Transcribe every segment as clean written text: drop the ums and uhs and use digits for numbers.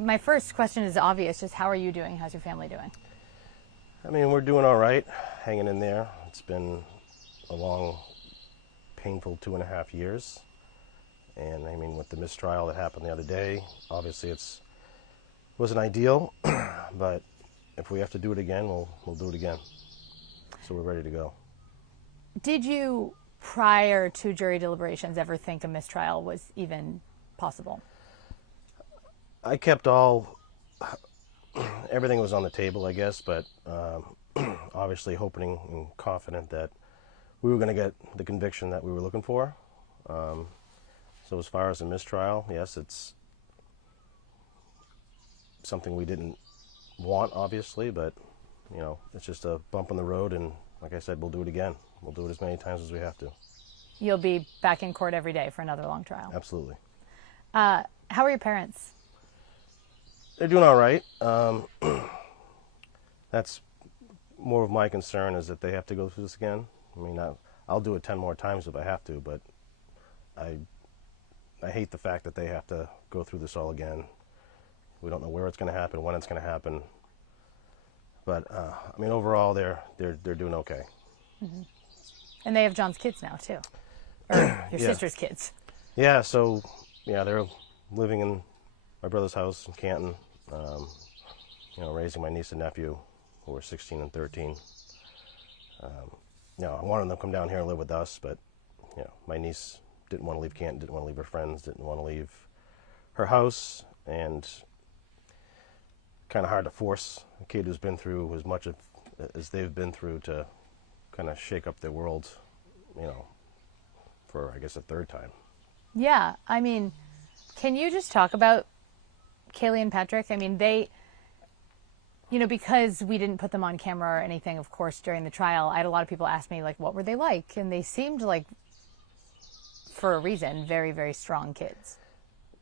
My first question is obvious, just how are you doing? How's your family doing? I mean, we're doing all right, hanging in there. It's been a long, painful 2.5 years. And I mean, with the mistrial that happened the other day, obviously wasn't ideal, but if we have to do it again, we'll do it again. So we're ready to go. Did you, prior to jury deliberations, ever think a mistrial was even possible? I kept everything was on the table, I guess, but obviously hoping and confident that we were going to get the conviction that we were looking for. So as far as a mistrial, yes, it's something we didn't want, obviously, but, you know, it's just a bump in the road, and like I said, we'll do it again. We'll do it as many times as we have to. You'll be back in court every day for another long trial. Absolutely. How are your parents? They're doing all right. That's more of my concern, is that they have to go through this again. I mean, I'll do it 10 more times if I have to, but I hate the fact that they have to go through this all again. We don't know where it's going to happen, when it's going to happen. But I mean, overall, they're doing okay. Mm-hmm. And they have John's kids now too, or your sister's kids. Yeah. So yeah, they're living in my brother's house in Canton. You know, raising my niece and nephew, who are 16 and 13. You know, I wanted them to come down here and live with us, but you know, my niece didn't want to leave Canton, didn't want to leave her friends, didn't want to leave her house, and kind of hard to force a kid who's been through as much as they've been through to kind of shake up their world, you know, for, I guess, a third time. Yeah, I mean, can you just talk about Kaylee and Patrick? I mean, they, you know, because we didn't put them on camera or anything, of course, during the trial, I had a lot of people ask me, like, what were they like? And they seemed like, for a reason, very, very strong kids.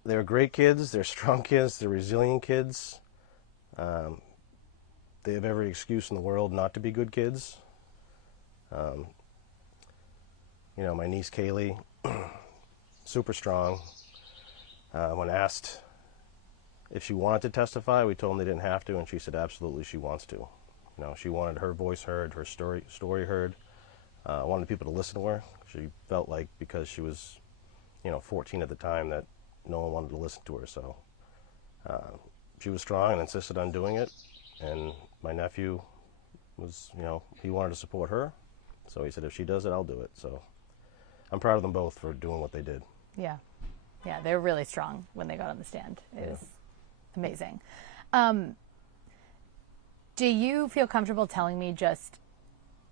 They're great kids. They're strong kids. They're resilient kids. They have every excuse in the world not to be good kids. You know, my niece Kaylee, super strong. When asked if she wanted to testify, we told them they didn't have to, and she said absolutely she wants to. You know, she wanted her voice heard, her story heard. Wanted people to listen to her. She felt like, because she was, you know, 14 at the time, that no one wanted to listen to her. So she was strong and insisted on doing it. And my nephew was, you know, he wanted to support her. So he said, if she does it, I'll do it. So I'm proud of them both for doing what they did. Yeah. Yeah, they were really strong when they got on the stand. It was amazing. Do you feel comfortable telling me, just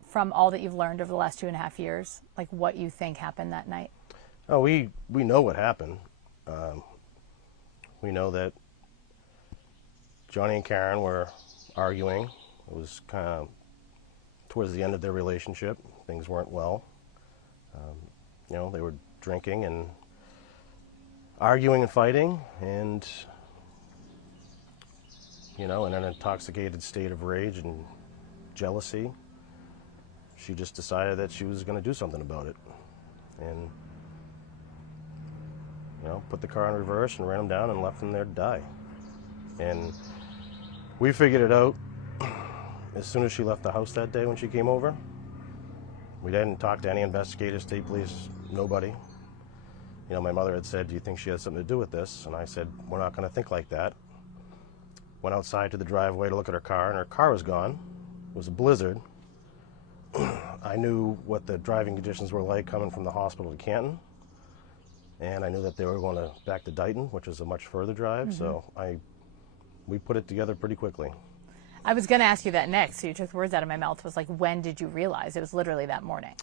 from all that you've learned over the last 2.5 years, like what you think happened that night? Oh, we know what happened. We know that Johnny and Karen were arguing. It was kind of towards the end of their relationship. Things weren't well. You know, they were drinking and arguing and fighting, and, you know, in an intoxicated state of rage and jealousy, she just decided that she was going to do something about it. And, you know, put the car in reverse and ran him down and left him there to die. And we figured it out as soon as she left the house that day when she came over. We didn't talk to any investigators, state police, nobody. You know, my mother had said, do you think she had something to do with this? And I said, we're not going to think like that. Went outside to the driveway to look at her car, and her car was gone. It was a blizzard. I knew what the driving conditions were like coming from the hospital to Canton. And I knew that they were going back to Dighton, which was a much further drive. Mm-hmm. So we put it together pretty quickly. I was going to ask you that next. So you took the words out of my mouth. It was like, when did you realize? It was literally that morning.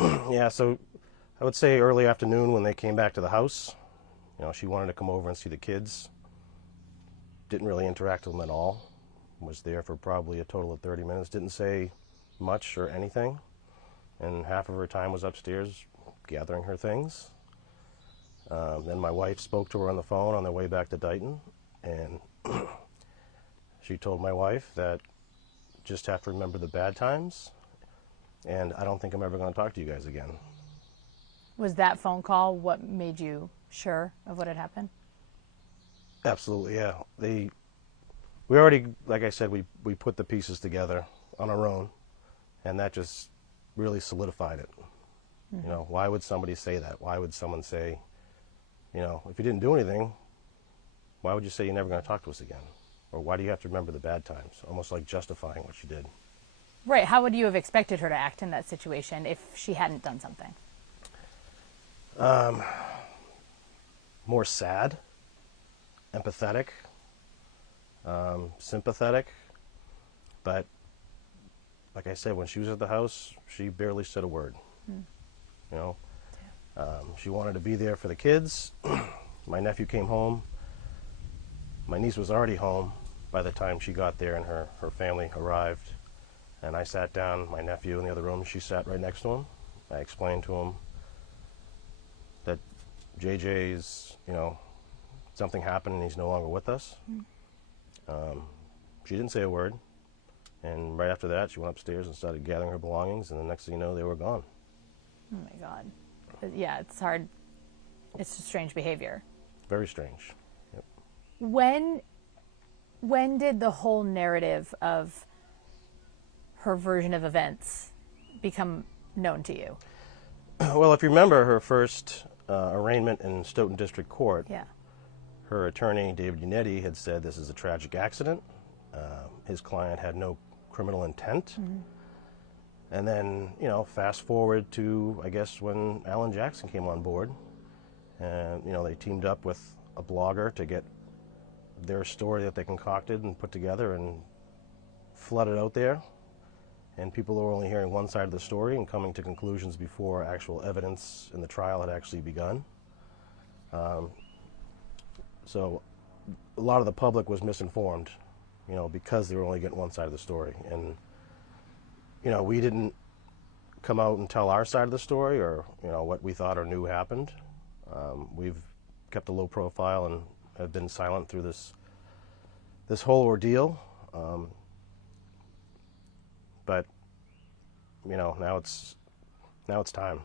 Yeah, so I would say early afternoon when they came back to the house. You know, she wanted to come over and see the kids. Didn't really interact with them at all. Was there for probably a total of 30 minutes. Didn't say much or anything. And half of her time was upstairs gathering her things. Then my wife spoke to her on the phone on their way back to Dighton, and she told my wife that just have to remember the bad times, and I don't think I'm ever going to talk to you guys again. Was that phone call what made you sure of what had happened? Absolutely, yeah. We already, like I said, we put the pieces together on our own, and that just really solidified it. You know, why would somebody say that? Why would someone say, you know, if you didn't do anything, why would you say you're never going to talk to us again? Or why do you have to remember the bad times? Almost like justifying what you did. Right. How would you have expected her to act in that situation if she hadn't done something? More sad, empathetic, sympathetic. But like I said, when she was at the house, she barely said a word. You know, she wanted to be there for the kids. My nephew came home. My niece was already home by the time she got there, and her family arrived. And I sat down, my nephew in the other room, she sat right next to him. I explained to him that JJ's, you know, something happened and he's no longer with us. She didn't say a word. And right after that, she went upstairs and started gathering her belongings, and the next thing you know, they were gone. Oh my God. Yeah, it's hard. It's just strange behavior. Very strange. Yep. When did the whole narrative of her version of events become known to you? Well, if you remember her first arraignment in Stoughton District Court, Yeah. her attorney, David Unetti, had said this is a tragic accident. His client had no criminal intent. And then, you know, fast forward to, I guess, when Alan Jackson came on board. And, you know, they teamed up with a blogger to get their story that they concocted and put together and flooded out there. And people were only hearing one side of the story and coming to conclusions before actual evidence in the trial had actually begun. So a lot of the public was misinformed, you know, because they were only getting one side of the story. And, you know, we didn't come out and tell our side of the story, or, you know, what we thought or knew happened. We've kept a low profile and have been silent through this whole ordeal. But, you know, now it's time.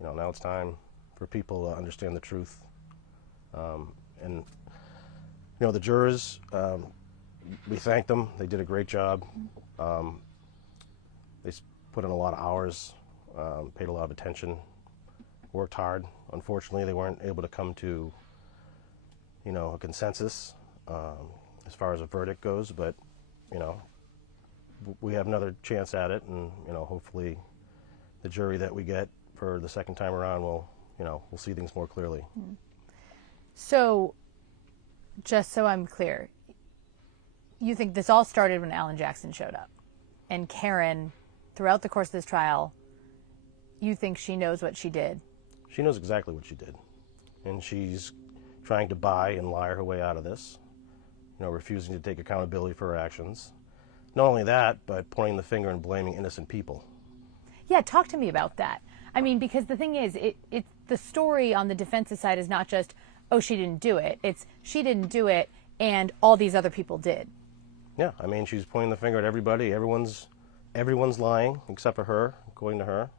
You know, now it's time for people to understand the truth. And, you know, the jurors, we thank them. They did a great job. They put in a lot of hours, paid a lot of attention, worked hard. Unfortunately, they weren't able to come to, you know, a consensus as far as a verdict goes. But, you know, we have another chance at it, and, you know, hopefully the jury that we get for the second time around will, you know, we'll see things more clearly. So, just so I'm clear, you think this all started when Alan Jackson showed up, and Karen, throughout the course of this trial, you think she knows what she did? She knows exactly what she did, and she's trying to buy and lie her way out of this, you know, refusing to take accountability for her actions. Not only that, but pointing the finger and blaming innocent people. Yeah, talk to me about that. I mean, because the thing is, it's the story on the defense's side is not just, oh, she didn't do it. It's she didn't do it, and all these other people did. Yeah, I mean, she's pointing the finger at everybody. Everyone's lying except for her, according to her.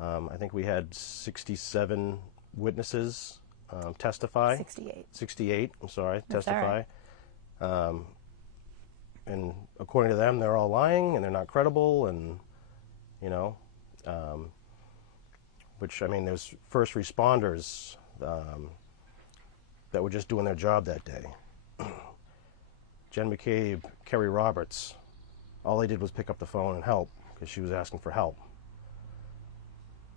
I think we had 67 witnesses testify. 68. 68, I'm sorry, That's testify. all right. And according to them, they're all lying and they're not credible, and, you know, which, I mean, there's first responders that were just doing their job that day. Jen McCabe, Kerry Roberts, all they did was pick up the phone and help because she was asking for help.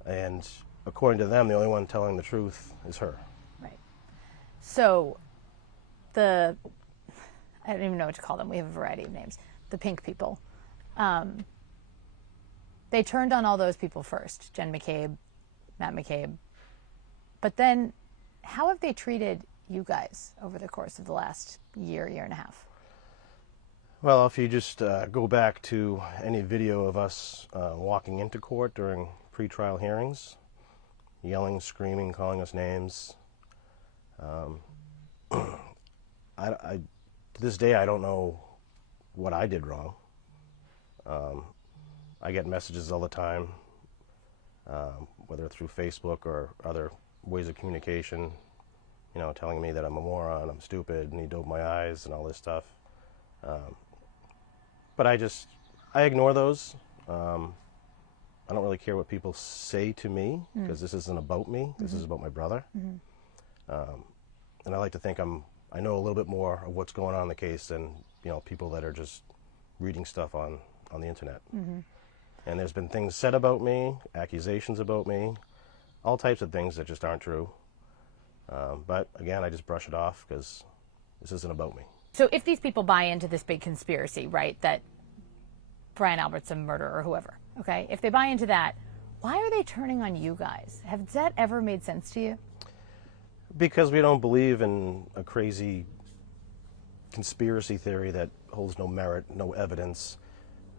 And according to them, the only one telling the truth is her. Right. So, I don't even know what to call them. We have a variety of names. The pink people. They turned on all those people first. Jen McCabe, Matt McCabe. But then, how have they treated you guys over the course of the last year and a half? Well, if you just go back to any video of us walking into court during pretrial hearings, yelling, screaming, calling us names, to this day, I don't know what I did wrong. I get messages all the time, whether through Facebook or other ways of communication, telling me that I'm a moron, I'm stupid, and he doped my eyes and all this stuff. But I ignore those. I don't really care what people say to me, because this isn't about me. This is about my brother. And I like to think I know a little bit more of what's going on in the case than people that are just reading stuff on the internet. And there's been things said about me, accusations about me, all types of things that just aren't true. But again, I just brush it off because this isn't about me. So if these people buy into this big conspiracy, right, that Brian Albert's a murderer or whoever, okay, if they buy into that, why are they turning on you guys? Has that ever made sense to you? Because we don't believe in a crazy conspiracy theory that holds no merit, no evidence.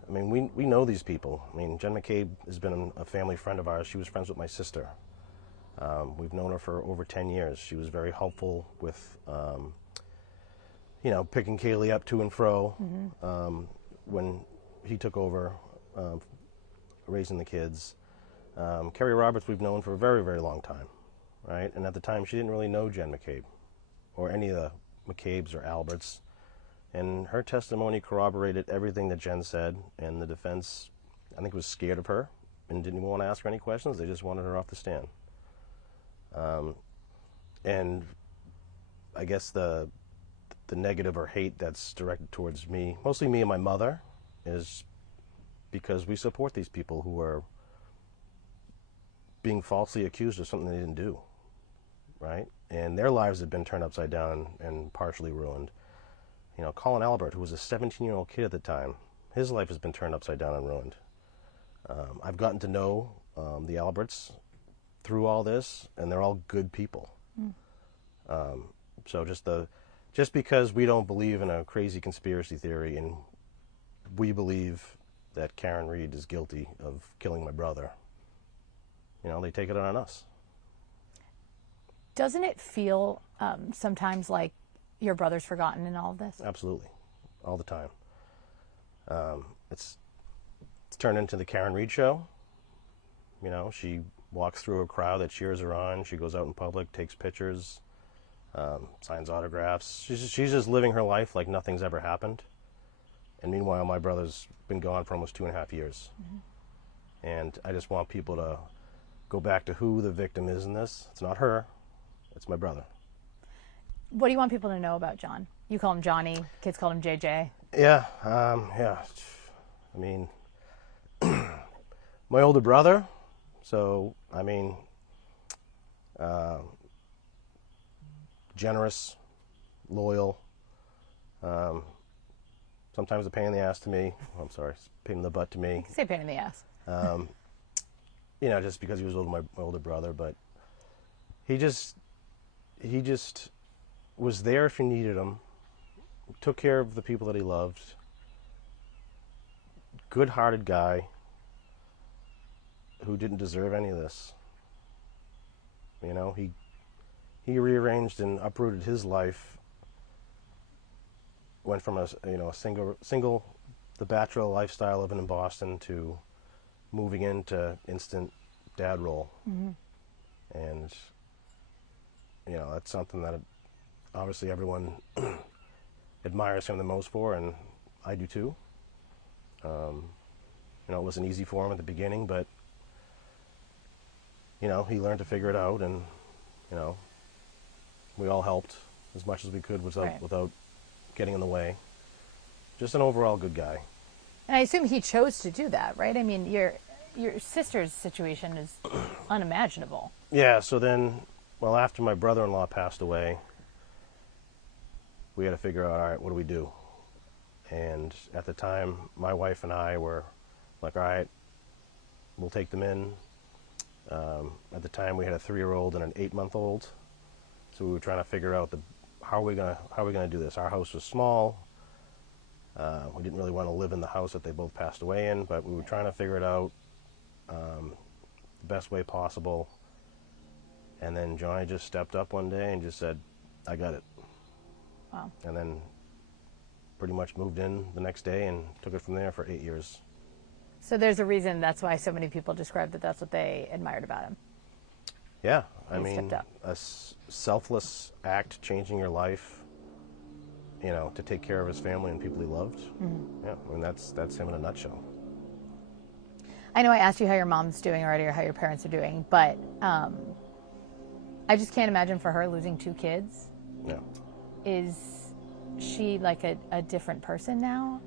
I mean, we know these people. I mean, Jen McCabe has been a family friend of ours. She was friends with my sister. We've known her for over 10 years. She was very helpful with, picking Kaylee up to and fro when he took over raising the kids. Kerry Roberts we've known for a very, very long time, right? And at the time, she didn't really know Jen McCabe or any of the McCabes or Alberts. And her testimony corroborated everything that Jen said, and the defense, I think, was scared of her and didn't even want to ask her any questions. They just wanted her off the stand. And I guess the negative or hate that's directed towards me, mostly me and my mother, is because we support these people who are being falsely accused of something they didn't do, right? And their lives have been turned upside down and partially ruined. Colin Albert, who was a 17-year-old kid at the time, his life has been turned upside down and ruined. I've gotten to know the Alberts through all this, and they're all good people. So just because we don't believe in a crazy conspiracy theory and we believe that Karen Reed is guilty of killing my brother, they take it on us. Doesn't it feel sometimes like your brother's forgotten in all of this? Absolutely. All the time. It's turned into the Karen Reed show. She walks through a crowd that cheers her on. She goes out in public, takes pictures, signs autographs. She's just living her life like nothing's ever happened. And meanwhile, my brother's been gone for almost 2.5 years. And I just want people to go back to who the victim is in this. It's not her. It's my brother. What do you want people to know about John? You call him Johnny. Kids call him JJ. Yeah. I mean, my older brother. So, generous, loyal, sometimes a pain in the ass to me. I'm sorry, pain in the butt to me. You can say pain in the ass. Just because he was my older brother, but he just was there if you needed him, took care of the people that he loved, good-hearted guy who didn't deserve any of this. He rearranged and uprooted his life, went from a single the bachelor lifestyle living in Boston to moving into instant dad role. And that's something that obviously everyone admires him the most for, and I do too. It wasn't easy for him at the beginning, but he learned to figure it out, and we all helped as much as we could without getting in the way. Just an overall good guy. And I assume he chose to do that, right? I mean, your sister's situation is unimaginable. Yeah, so then, after my brother-in-law passed away, we had to figure out, all right, what do we do? And at the time, my wife and I were like, all right, we'll take them in. At the time, we had a 3-year-old and an 8-month-old. So we were trying to figure out how are we gonna do this. Our house was small. We didn't really want to live in the house that they both passed away in, but we were trying to figure it out the best way possible. And then Johnny just stepped up one day and just said, I got it. Wow. And then pretty much moved in the next day and took it from there for 8 years. So there's a reason that's why so many people describe that's what they admired about him. Yeah, I You mean, stepped up. a selfless act, changing your life, to take care of his family and people he loved. Yeah, I mean, that's him in a nutshell. I know I asked you how your mom's doing already or how your parents are doing, but I just can't imagine for her losing 2 kids. Yeah. Is she like a different person now?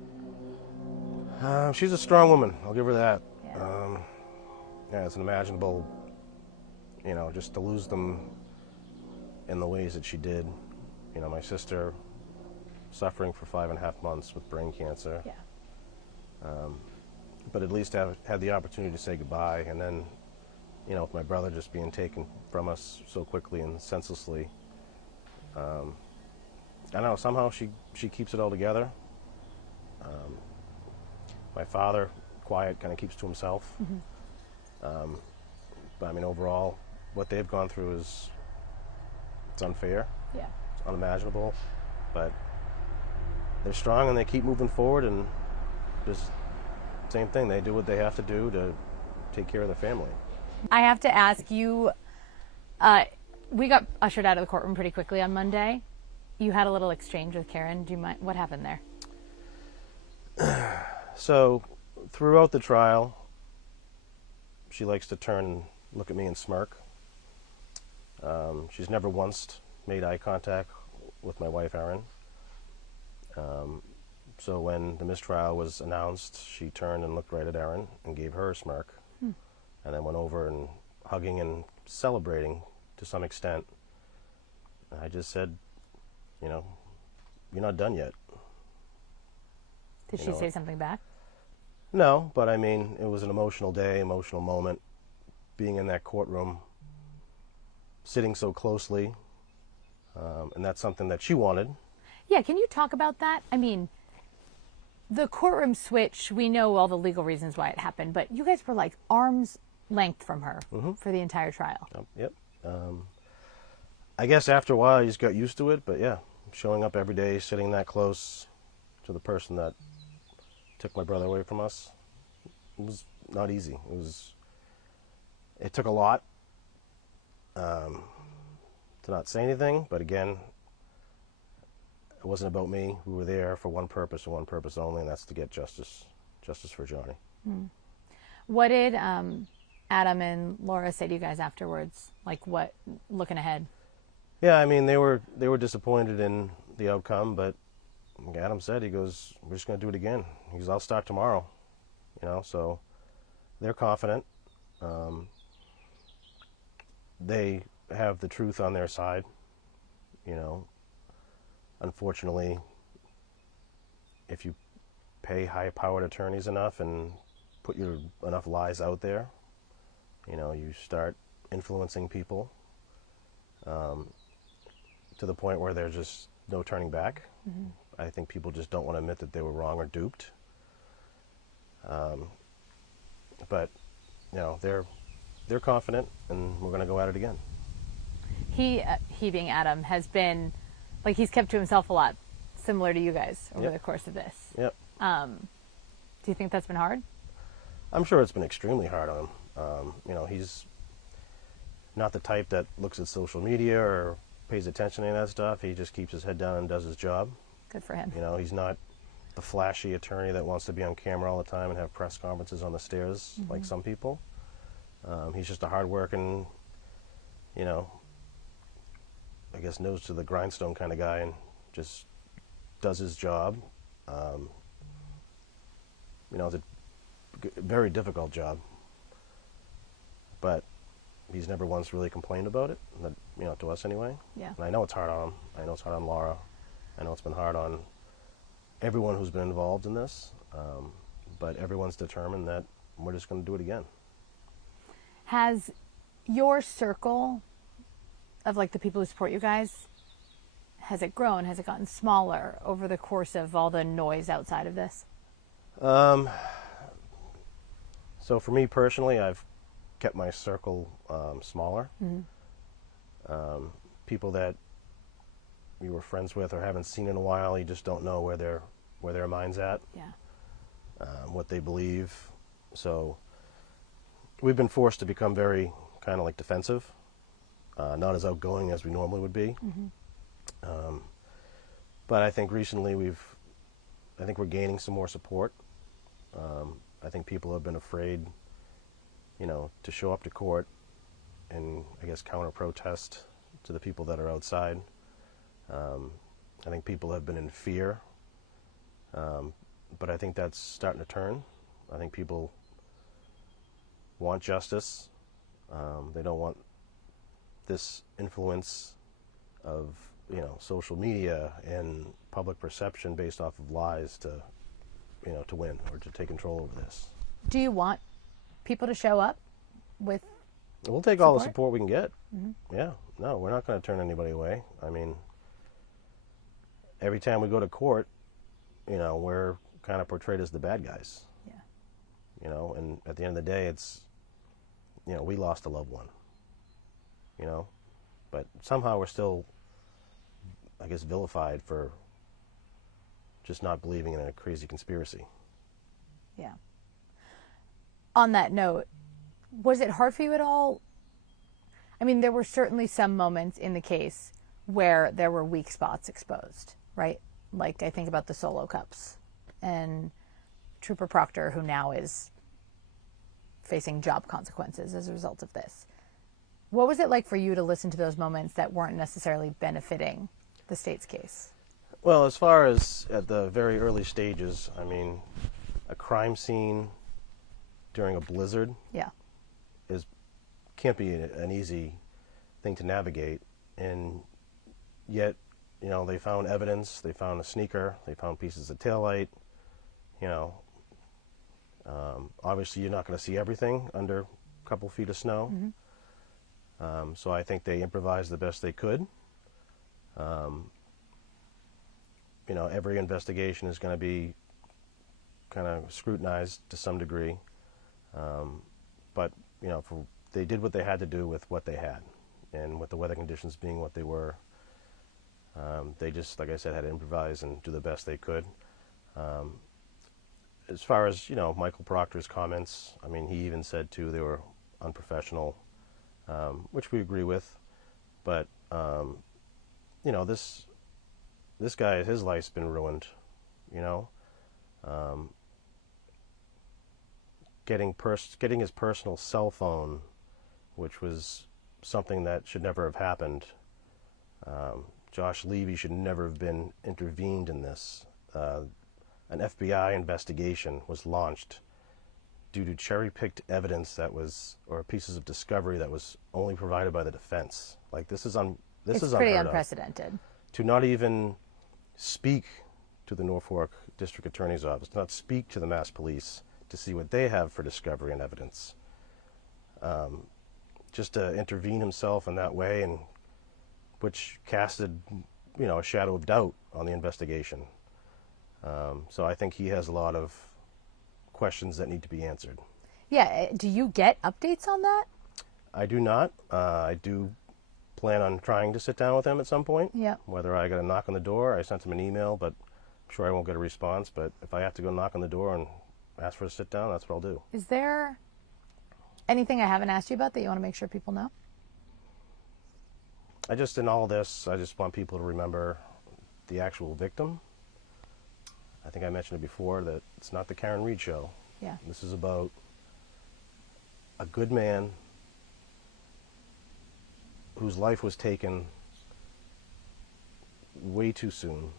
She's a strong woman. I'll give her that. Yeah. Yeah, it's unimaginable, just to lose them in the ways that she did. My sister suffering for 5.5 months with brain cancer. Yeah. But at least had the opportunity to say goodbye. And then, with my brother just being taken from us so quickly and senselessly, I don't know, somehow she keeps it all together. My father, quiet, kind of keeps to himself. But I mean, overall, what they've gone through it's unfair. Yeah. It's unimaginable. But they're strong and they keep moving forward, and just same thing. They do what they have to do to take care of their family. I have to ask you, we got ushered out of the courtroom pretty quickly on Monday. You had a little exchange with Karen. Do you mind? What happened there? So throughout the trial, she likes to turn and look at me and smirk. She's never once made eye contact with my wife, Erin. So when the mistrial was announced, she turned and looked right at Erin and gave her a smirk, and then went over and hugging and celebrating to some extent. And I just said, you're not done yet. Did she say something back? No, but I mean, it was an emotional day, emotional moment, being in that courtroom, sitting so closely, and that's something that she wanted. Yeah, can you talk about that? I mean, the courtroom switch, we know all the legal reasons why it happened, but you guys were like arm's length from her for the entire trial. Yep. I guess after a while, you just got used to it, but yeah, showing up every day, sitting that close to the person that took my brother away from us, it was not easy. It took a lot to not say anything, but again, it wasn't about me. We were there for one purpose and one purpose only, and that's to get justice for Johnny. What did Adam and Laura say to you guys afterwards? Like, what, looking ahead? Yeah, I mean, they were disappointed in the outcome, but Adam said, he goes, we're just going to do it again. He goes, I'll start tomorrow. So they're confident. They have the truth on their side. Unfortunately, if you pay high-powered attorneys enough and put enough lies out there, you start influencing people to the point where there's just no turning back. I think people just don't want to admit that they were wrong or duped. But they're confident, and we're going to go at it again. He being Adam, has been, like, he's kept to himself a lot, similar to you guys over the course of this. Yep. Do you think that's been hard? I'm sure it's been extremely hard on him. He's not the type that looks at social media or pays attention to any of that stuff. He just keeps his head down and does his job. Good for him. He's not the flashy attorney that wants to be on camera all the time and have press conferences on the stairs like some people. He's just a hard-working, I guess nose to the grindstone kind of guy, and just does his job. It's a very difficult job, but he's never once really complained about it, to us anyway. Yeah. And I know it's hard on him. I know it's hard on Laura. I know it's been hard on everyone who's been involved in this, but everyone's determined that we're just going to do it again. Has your circle of, like, the people who support you guys, has it grown? Has it gotten smaller over the course of all the noise outside of this? So for me personally, I've kept my circle smaller. People that you were friends with or haven't seen in a while, you just don't know where their mind's at. Yeah. What they believe. So we've been forced to become very kind of like defensive, not as outgoing as we normally would be. But I think recently I think we're gaining some more support. I think people have been afraid, to show up to court and, I guess, counter-protest to the people that are outside. I think people have been in fear, but I think that's starting to turn. I think people want justice. They don't want this influence of, social media and public perception based off of lies to win or to take control over this. Do you want people to show up with We'll take all the support we can get. Yeah. No, we're not going to turn anybody away. I mean, every time we go to court, we're kind of portrayed as the bad guys. Yeah. And at the end of the day, it's, we lost a loved one. But somehow we're still, I guess, vilified for just not believing in a crazy conspiracy. Yeah. On that note, was it hard for you at all? I mean, there were certainly some moments in the case where there were weak spots exposed, right? Like I think about the solo cups and Trooper Proctor, who now is facing job consequences as a result of this. What was it like for you to listen to those moments that weren't necessarily benefiting the state's case? Well, as far as at the very early stages, I mean, a crime scene during a blizzard can't be an easy thing to navigate. And yet, they found evidence, they found a sneaker, they found pieces of taillight. Obviously you're not going to see everything under a couple feet of snow. So I think they improvised the best they could. Every investigation is going to be kind of scrutinized to some degree. But, they did what they had to do with what they had. And with the weather conditions being what they were, they just, like I said, had to improvise and do the best they could. As far as, Michael Proctor's comments, I mean, he even said, too, they were unprofessional, which we agree with. But, this guy, his life's been ruined, getting his personal cell phone, which was something that should never have happened. Josh Levy should never have been intervened in this. An FBI investigation was launched due to cherry-picked evidence or pieces of discovery that was only provided by the defense. Like, this is It's pretty unprecedented. To not even speak to the Norfolk District Attorney's Office, to not speak to the Mass Police to see what they have for discovery and evidence. Just to intervene himself in that way, and which casted, a shadow of doubt on the investigation. So I think he has a lot of questions that need to be answered. Yeah. Do you get updates on that? I do not. I do plan on trying to sit down with him at some point. Yeah. Whether I got a knock on the door, I sent him an email, but I'm sure I won't get a response. But if I have to go knock on the door and ask for a sit down, that's what I'll do. Is there anything I haven't asked you about that you want to make sure people know? In all this, I just want people to remember the actual victim. I think I mentioned it before that it's not the Karen Reed show. Yeah. This is about a good man whose life was taken way too soon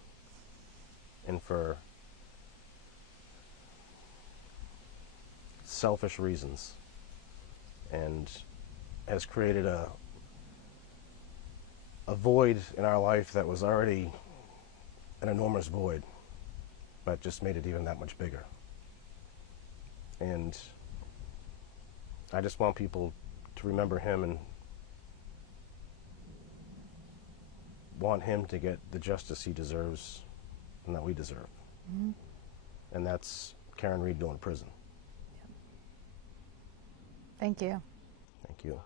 and for selfish reasons, and has created a void in our life that was already an enormous void, but just made it even that much bigger. And I just want people to remember him and want him to get the justice he deserves and that we deserve. And that's Karen Reed going to prison. Thank you. Thank you.